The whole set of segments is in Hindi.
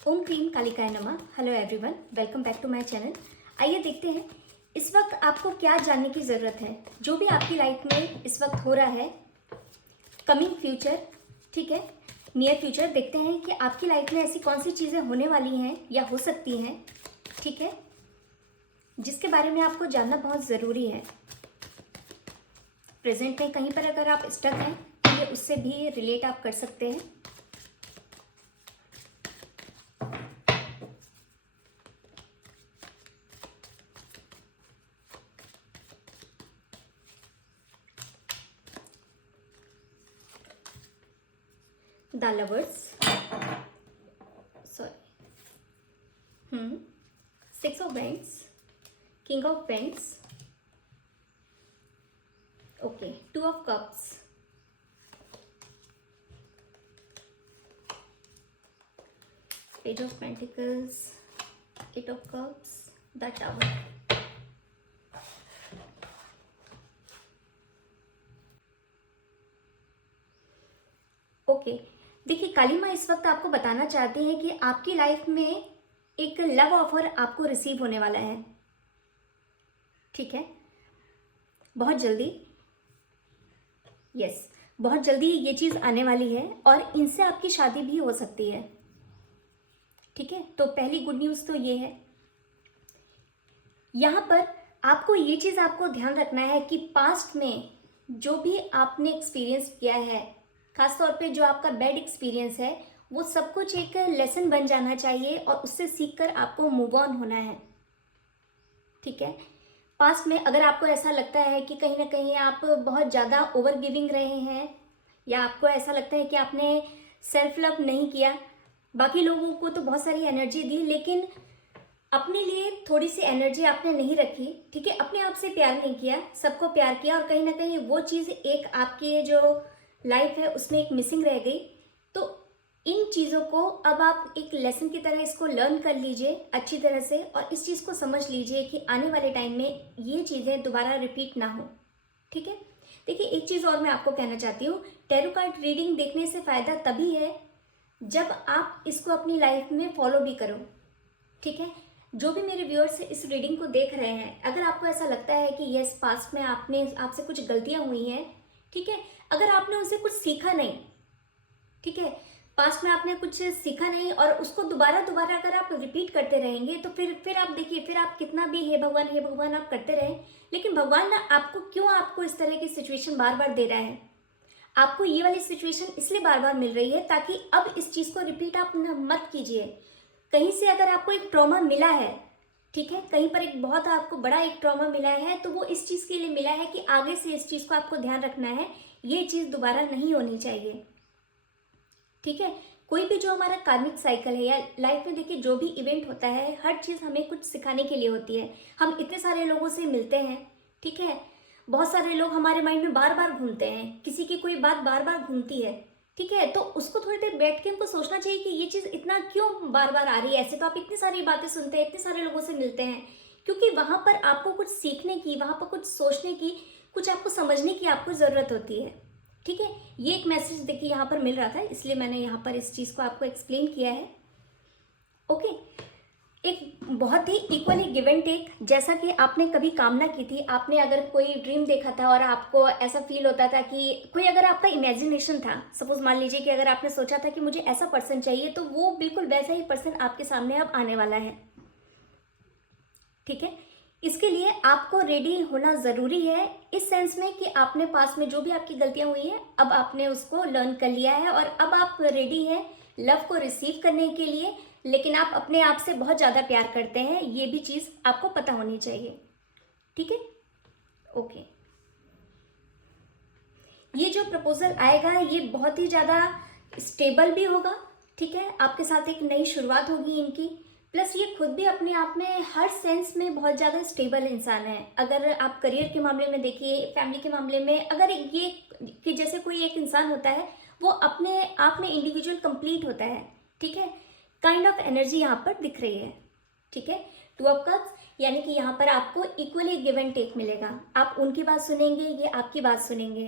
ओम क्रीम कालिकाय नमः। Hello everyone, welcome back to my channel. आइए देखते हैं इस वक्त आपको क्या जानने की ज़रूरत है, जो भी आपकी लाइफ में इस वक्त हो रहा है, कमिंग फ्यूचर, ठीक है, नियर फ्यूचर। देखते हैं कि आपकी लाइफ में ऐसी कौन सी चीज़ें होने वाली हैं या हो सकती हैं, ठीक है, जिसके बारे में आपको जानना बहुत ज़रूरी है। प्रेजेंट में कहीं पर अगर आप स्टक हैं तो ये उससे भी रिलेट आप कर सकते हैं। The lovers, sorry, 6 of wands, king of wands, okay, 2 of cups, page of pentacles, 8 of cups, the tower। Okay, देखिए काली माँ इस वक्त आपको बताना चाहते हैं कि आपकी लाइफ में एक लव ऑफर आपको रिसीव होने वाला है, ठीक है, बहुत जल्दी। यस, बहुत जल्दी ये चीज़ आने वाली है और इनसे आपकी शादी भी हो सकती है, ठीक है। तो पहली गुड न्यूज़ तो ये है। यहाँ पर आपको ये चीज़ आपको ध्यान रखना है कि पास्ट में जो भी आपने एक्सपीरियंस किया है, खासतौर पे जो आपका बैड एक्सपीरियंस है, वो सब कुछ एक लेसन बन जाना चाहिए और उससे सीखकर आपको मूव ऑन होना है, ठीक है। पास्ट में अगर आपको ऐसा लगता है कि कहीं ना कहीं आप बहुत ज़्यादा ओवर गिविंग रहे हैं, या आपको ऐसा लगता है कि आपने सेल्फ लव नहीं किया, बाकी लोगों को तो बहुत सारी एनर्जी दी लेकिन अपने लिए थोड़ी सी एनर्जी आपने नहीं रखी, ठीक है, अपने आप से प्यार नहीं किया, सबको प्यार किया और कहीं ना कहीं वो चीज़ एक आपकी जो लाइफ है उसमें एक मिसिंग रह गई। तो इन चीज़ों को अब आप एक लेसन की तरह इसको लर्न कर लीजिए अच्छी तरह से और इस चीज़ को समझ लीजिए कि आने वाले टाइम में ये चीज़ें दोबारा रिपीट ना हो, ठीक है। देखिए एक चीज़ और मैं आपको कहना चाहती हूँ, टैरो कार्ड रीडिंग देखने से फ़ायदा तभी है जब आप इसको अपनी लाइफ में फॉलो भी करो, ठीक है। जो भी मेरे व्यूअर्स इस रीडिंग को देख रहे हैं, अगर आपको ऐसा लगता है कि यस पास्ट में आपसे कुछ गलतियां हुई हैं, ठीक है, अगर आपने उनसे कुछ सीखा नहीं, ठीक है, पास्ट में आपने कुछ सीखा नहीं और उसको दोबारा दोबारा अगर आप रिपीट करते रहेंगे तो फिर आप देखिए, फिर आप कितना भी हे भगवान आप करते रहें, लेकिन भगवान ना आपको क्यों आपको इस तरह की सिचुएशन बार बार दे रहा है। आपको ये वाली सिचुएशन इसलिए बार बार मिल रही है ताकि अब इस चीज़ को रिपीट आप मत कीजिए। कहीं से अगर आपको एक ट्रॉमा मिला है, ठीक है, कहीं पर एक बहुत आपको बड़ा एक ट्रॉमा मिला है तो वो इस चीज़ के लिए मिला है कि आगे से इस चीज़ को आपको ध्यान रखना है, ये चीज़ दोबारा नहीं होनी चाहिए, ठीक है। कोई भी जो हमारा कार्मिक साइकिल है या लाइफ में देखिए जो भी इवेंट होता है, हर चीज़ हमें कुछ सिखाने के लिए होती है। हम इतने सारे लोगों से मिलते हैं, ठीक है, बहुत सारे लोग हमारे माइंड में बार बार घूमते हैं, किसी की कोई बात बार बार घूमती है, ठीक है, तो उसको थोड़ी देर बैठ के हमको सोचना चाहिए कि ये चीज़ इतना क्यों बार बार आ रही है। ऐसे तो आप इतनी सारी बातें सुनते हैं, इतने सारे लोगों से मिलते हैं, क्योंकि वहाँ पर आपको कुछ सीखने की, वहाँ पर कुछ सोचने की, कुछ आपको समझने की आपको ज़रूरत होती है, ठीक है। ये एक मैसेज देखिए यहाँ पर मिल रहा था, इसलिए मैंने यहाँ पर इस चीज़ को आपको एक्सप्लेन किया है, ओके। एक बहुत ही इक्वली गिव एंड टेक, जैसा कि आपने कभी कामना की थी, आपने अगर कोई ड्रीम देखा था और आपको ऐसा फील होता था कि कोई अगर आपका इमेजिनेशन था, सपोज मान लीजिए कि अगर आपने सोचा था कि मुझे ऐसा पर्सन चाहिए, तो वो बिल्कुल वैसा ही पर्सन आपके सामने अब आने वाला है, ठीक है। इसके लिए आपको रेडी होना ज़रूरी है, इस सेंस में कि आपने पास में जो भी आपकी गलतियां हुई हैं अब आपने उसको लर्न कर लिया है और अब आप रेडी हैं लव को रिसीव करने के लिए, लेकिन आप अपने आप से बहुत ज़्यादा प्यार करते हैं, ये भी चीज़ आपको पता होनी चाहिए, ठीक है, ओके। ये जो प्रपोजल आएगा ये बहुत ही ज़्यादा स्टेबल भी होगा, ठीक है, आपके साथ एक नई शुरुआत होगी इनकी, प्लस ये खुद भी अपने आप में हर सेंस में बहुत ज़्यादा स्टेबल इंसान है। अगर आप करियर के मामले में देखिए, फैमिली के मामले में, अगर ये कि जैसे कोई एक इंसान होता है वो अपने आप में इंडिविजुअल कंप्लीट होता है, ठीक है, काइंड ऑफ एनर्जी यहाँ पर दिख रही है, ठीक है। 2 ऑफ कप्स यानी कि यहाँ पर आपको इक्वली गिव एंड टेक मिलेगा, आप उनकी बात सुनेंगे, ये आपकी बात सुनेंगे,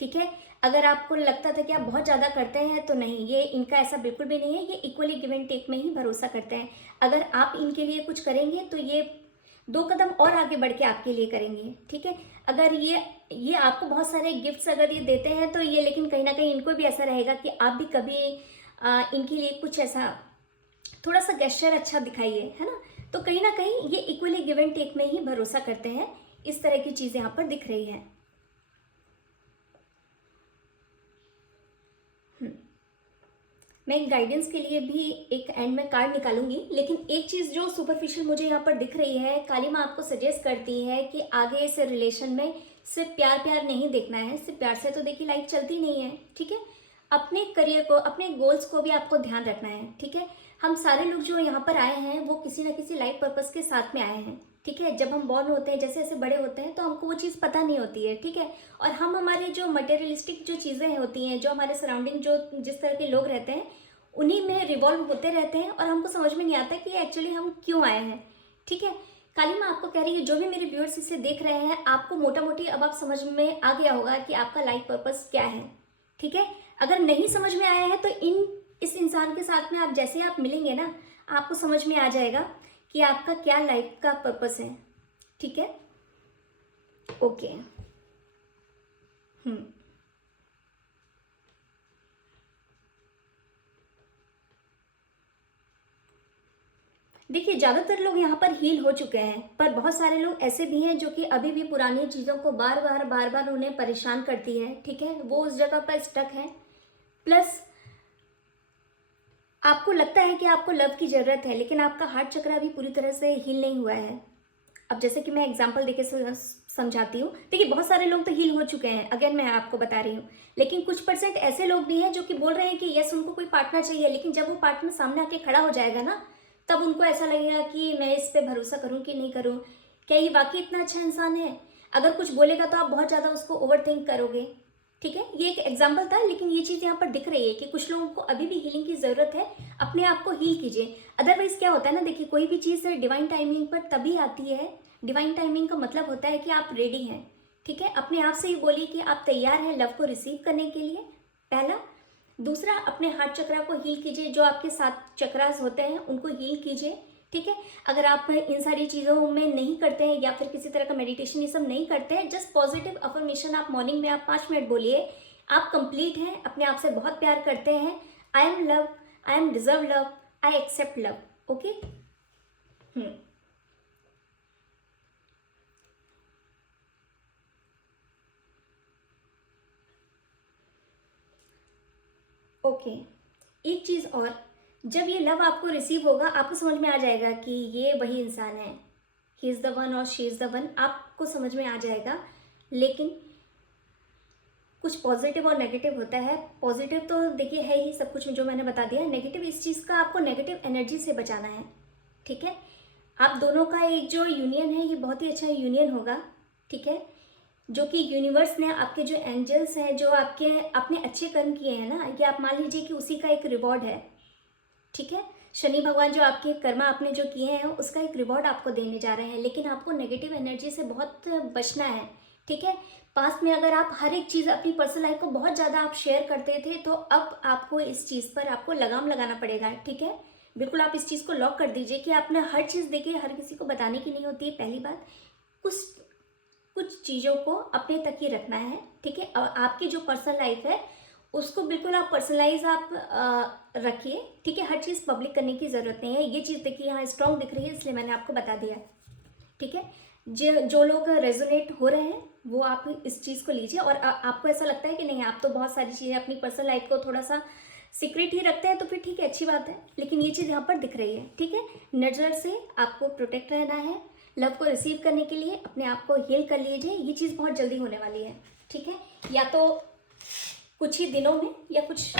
ठीक है। अगर आपको लगता था कि आप बहुत ज़्यादा करते हैं तो नहीं, ये इनका ऐसा बिल्कुल भी नहीं है, ये इक्वली गिव एंड टेक में ही भरोसा करते हैं। अगर आप इनके लिए कुछ करेंगे तो ये 2 कदम और आगे बढ़ के आपके लिए करेंगे, ठीक है। अगर ये आपको बहुत सारे गिफ्ट्स अगर ये देते हैं तो ये, लेकिन कहीं ना कहीं इनको भी ऐसा रहेगा कि आप भी कभी इनके लिए कुछ ऐसा थोड़ा सा गेस्चर अच्छा दिखाइए, है ना। तो कहीं ना कहीं ये इक्वली गिव एंड टेक में ही भरोसा करते हैं। इस तरह की चीज़ें यहाँ पर दिख रही हैं। मैं एक गाइडेंस के लिए भी एक एंड में कार्ड निकालूंगी, लेकिन एक चीज़ जो सुपरफिशियल मुझे यहाँ पर दिख रही है, काली माँ आपको सजेस्ट करती है कि आगे इस रिलेशन में सिर्फ प्यार प्यार नहीं देखना है। सिर्फ प्यार से तो देखिए लाइफ चलती नहीं है, ठीक है। अपने करियर को, अपने गोल्स को भी आपको ध्यान रखना है, ठीक है। हम सारे लोग जो यहाँ पर आए हैं वो किसी ना किसी लाइफ पर्पस के साथ में आए हैं, ठीक है। जब हम बॉर्न होते हैं, जैसे जैसे बड़े होते हैं तो हमको वो चीज़ पता नहीं होती है, ठीक है। और हम हमारे जो मटेरियलिस्टिक जो चीज़ें होती हैं, जो हमारे सराउंडिंग जो जिस तरह के लोग रहते हैं उन्हीं में रिवॉल्व होते रहते हैं और हमको समझ में नहीं आता कि एक्चुअली हम क्यों आए हैं, ठीक है। काली माँ आपको कह रही है, जो भी मेरे व्यूअर्स इसे देख रहे हैं, आपको मोटा मोटी अब आप समझ में आ गया होगा कि आपका लाइफ पर्पस क्या है, ठीक है। अगर नहीं समझ में आया है तो इस इंसान के साथ में आप जैसे आप मिलेंगे ना, आपको समझ में आ जाएगा कि आपका क्या लाइफ का पर्पस है, ठीक है। ओके। देखिए, ज़्यादातर लोग यहाँ पर हील हो चुके हैं, पर बहुत सारे लोग ऐसे भी हैं जो कि अभी भी पुरानी चीज़ों को बार बार उन्हें परेशान करती है, ठीक है। वो उस जगह पर स्टक है। प्लस आपको लगता है कि आपको लव की ज़रूरत है, लेकिन आपका हार्ट चक्र अभी पूरी तरह से हील नहीं हुआ है। अब जैसे कि मैं एग्जांपल देके समझाती हूँ। देखिए, बहुत सारे लोग तो हील हो चुके हैं, अगेन मैं आपको बता रही हूँ, लेकिन कुछ परसेंट ऐसे लोग भी हैं जो कि बोल रहे हैं कि यस उनको कोई पार्टनर चाहिए, लेकिन जब वो पार्टनर सामने आके खड़ा हो जाएगा ना, तब उनको ऐसा लगेगा कि मैं इस पे भरोसा करूँ कि नहीं करूँ, क्या ये वाकई इतना अच्छा इंसान है। अगर कुछ बोलेगा तो आप बहुत ज़्यादा उसको ओवर थिंक करोगे, ठीक है। ये एक एग्जाम्पल था, लेकिन ये चीज़ यहाँ पर दिख रही है कि कुछ लोगों को अभी भी हीलिंग की ज़रूरत है। अपने आप को हील कीजिए। अदरवाइज क्या होता है ना, देखिए कोई भी चीज़ डिवाइन टाइमिंग पर तभी आती है। डिवाइन टाइमिंग का मतलब होता है कि आप रेडी हैं, ठीक है। अपने आप से ही बोलिए कि आप तैयार हैं लव को रिसीव करने के लिए, पहला। दूसरा, अपने हार्ट चक्रा को हील कीजिए। जो आपके 7 चक्रास होते हैं उनको हील कीजिए, ठीक है। अगर आप इन सारी चीज़ों में नहीं करते हैं या फिर किसी तरह का मेडिटेशन ये सब नहीं करते हैं, जस्ट पॉजिटिव अफर्मेशन आप मॉर्निंग में आप 5 मिनट बोलिए, आप कंप्लीट हैं, अपने आप से बहुत प्यार करते हैं, I am love, I am deserve love, I accept love. Okay. Okay. एक चीज़ और, जब ये लव आपको रिसीव होगा आपको समझ में आ जाएगा कि ये वही इंसान है, ही इज़ द वन और शी इज़ द वन, आपको समझ में आ जाएगा। लेकिन कुछ पॉजिटिव और नेगेटिव होता है। पॉजिटिव तो देखिए है ही सब कुछ जो मैंने बता दिया, नेगेटिव इस चीज़ का आपको नेगेटिव एनर्जी से बचाना है, ठीक है। आप दोनों का एक जो यूनियन है ये बहुत ही अच्छा यूनियन होगा, ठीक है। जो कि यूनिवर्स ने, आपके जो एंजल्स हैं जो आपके अपने अच्छे कर्म किए हैं ना, ये आप मान लीजिए कि उसी का एक रिवॉर्ड है, ठीक है। शनि भगवान जो आपके कर्मा आपने जो किए हैं उसका एक रिवॉर्ड आपको देने जा रहे हैं, लेकिन आपको नेगेटिव एनर्जी से बहुत बचना है, ठीक है। पास्ट में अगर आप हर एक चीज़ अपनी पर्सनल लाइफ को बहुत ज़्यादा आप शेयर करते थे, तो अब आपको इस चीज़ पर आपको लगाम लगाना पड़ेगा, ठीक है। बिल्कुल आप इस चीज़ को लॉक कर दीजिए कि आपने हर चीज़ देखिए हर किसी को बताने की नहीं होती है, पहली बात। कुछ कुछ चीज़ों को अपने तक ही रखना है, ठीक है। और आपकी जो पर्सनल लाइफ है उसको बिल्कुल आप पर्सनलाइज आप रखिए, ठीक है। हर चीज़ पब्लिक करने की ज़रूरत नहीं है। ये चीज़ देखिए यहाँ स्ट्रॉन्ग दिख रही है, इसलिए मैंने आपको बता दिया, ठीक है। जो लोग रेजोनेट हो रहे हैं वो आप इस चीज़ को लीजिए। और आपको ऐसा लगता है कि नहीं, आप तो बहुत सारी चीज़ें अपनी पर्सनल लाइफ को थोड़ा सा सीक्रेट ही रखते हैं, तो फिर ठीक है, अच्छी बात है, लेकिन ये चीज़ यहाँ पर दिख रही है, ठीक है। नज़र से आपको प्रोटेक्ट रहना है। लव को रिसीव करने के लिए अपने आप को हील कर लीजिए। ये चीज़ बहुत जल्दी होने वाली है, ठीक है। या तो कुछ ही दिनों में या कुछ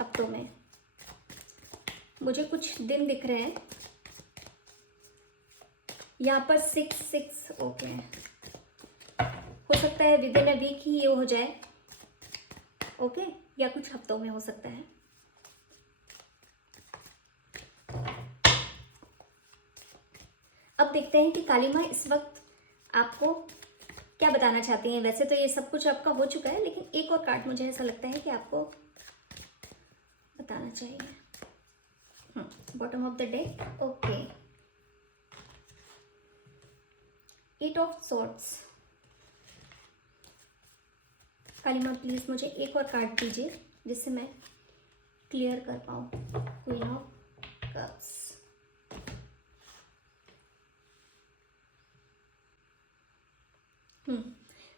हफ्तों में। मुझे कुछ दिन दिख रहे हैं यहाँ पर 6 ओके। हो सकता है विद इन अ वीक ही ये हो जाए, ओके, या कुछ हफ्तों में हो सकता है। अब देखते हैं कि काली माँ इस वक्त आपको क्या बताना चाहती हैं? वैसे तो ये सब कुछ आपका हो चुका है, लेकिन एक और कार्ड मुझे ऐसा लगता है कि आपको बताना चाहिए। Bottom of the deck, okay, 8 of swords. Kali माँ प्लीज मुझे एक और कार्ड दीजिए जिससे मैं क्लियर कर पाऊँ। क्वीन ऑफ कप्स,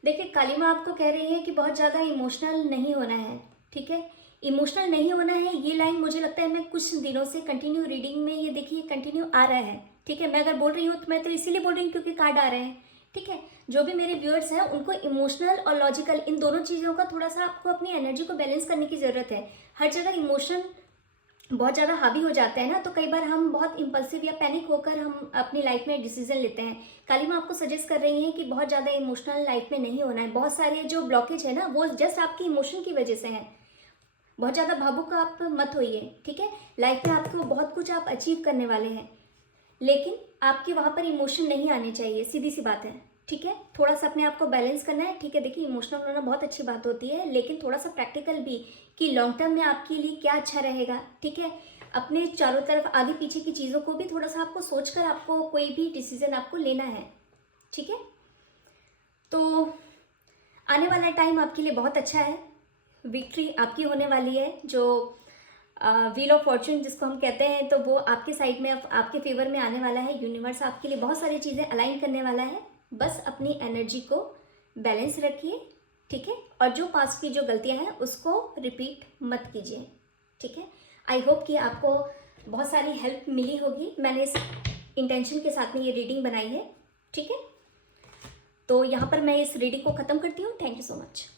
देखिए काली माँ आपको कह रही है कि बहुत ज़्यादा इमोशनल नहीं होना है, ठीक है। इमोशनल नहीं होना है, ये लाइन मुझे लगता है मैं कुछ दिनों से कंटिन्यू रीडिंग में, ये देखिए कंटिन्यू आ रहा है, ठीक है। मैं अगर बोल रही हूँ तो मैं तो इसीलिए बोल रही हूँ क्योंकि कार्ड आ रहे हैं, ठीक है। जो भी मेरे व्यूअर्स हैं उनको इमोशनल और लॉजिकल इन दोनों चीज़ों का थोड़ा सा आपको अपनी एनर्जी को बैलेंस करने की ज़रूरत है। हर जगह इमोशन बहुत ज़्यादा हावी हो जाता है ना, तो कई बार हम बहुत इम्पल्सिव या पैनिक होकर हम अपनी लाइफ में डिसीजन लेते हैं। काली माँ आपको सजेस्ट कर रही हैं कि बहुत ज़्यादा इमोशनल लाइफ में नहीं होना है। बहुत सारे जो ब्लॉकेज है ना वो जस्ट आपकी इमोशन की वजह से हैं। बहुत ज़्यादा भावुक आप मत होइए, ठीक है। लाइफ में आपको बहुत कुछ आप अचीव करने वाले हैं, लेकिन आपके वहाँ पर इमोशन नहीं आने चाहिए, सीधी सी बात है, ठीक है। थोड़ा सा अपने आप को बैलेंस करना है, ठीक है। देखिए इमोशनल होना बहुत अच्छी बात होती है, लेकिन थोड़ा सा प्रैक्टिकल भी कि लॉन्ग टर्म में आपके लिए क्या अच्छा रहेगा, ठीक है। अपने चारों तरफ आगे पीछे की चीज़ों को भी थोड़ा सा आपको सोचकर आपको कोई भी डिसीजन आपको लेना है, ठीक है। तो आने वाला टाइम आपके लिए बहुत अच्छा है, विक्ट्री आपकी होने वाली है। जो व्हील ऑफ फॉर्चून जिसको हम कहते हैं, तो वो आपके साइड में आपके फेवर में आने वाला है। यूनिवर्स आपके लिए बहुत सारी चीज़ें अलाइन करने वाला है। बस अपनी एनर्जी को बैलेंस रखिए, ठीक है। और जो पास्ट की जो गलतियां हैं उसको रिपीट मत कीजिए, ठीक है। आई होप कि आपको बहुत सारी हेल्प मिली होगी। मैंने इस इंटेंशन के साथ में ये रीडिंग बनाई है, ठीक है। तो यहाँ पर मैं इस रीडिंग को ख़त्म करती हूँ। Thank you so much.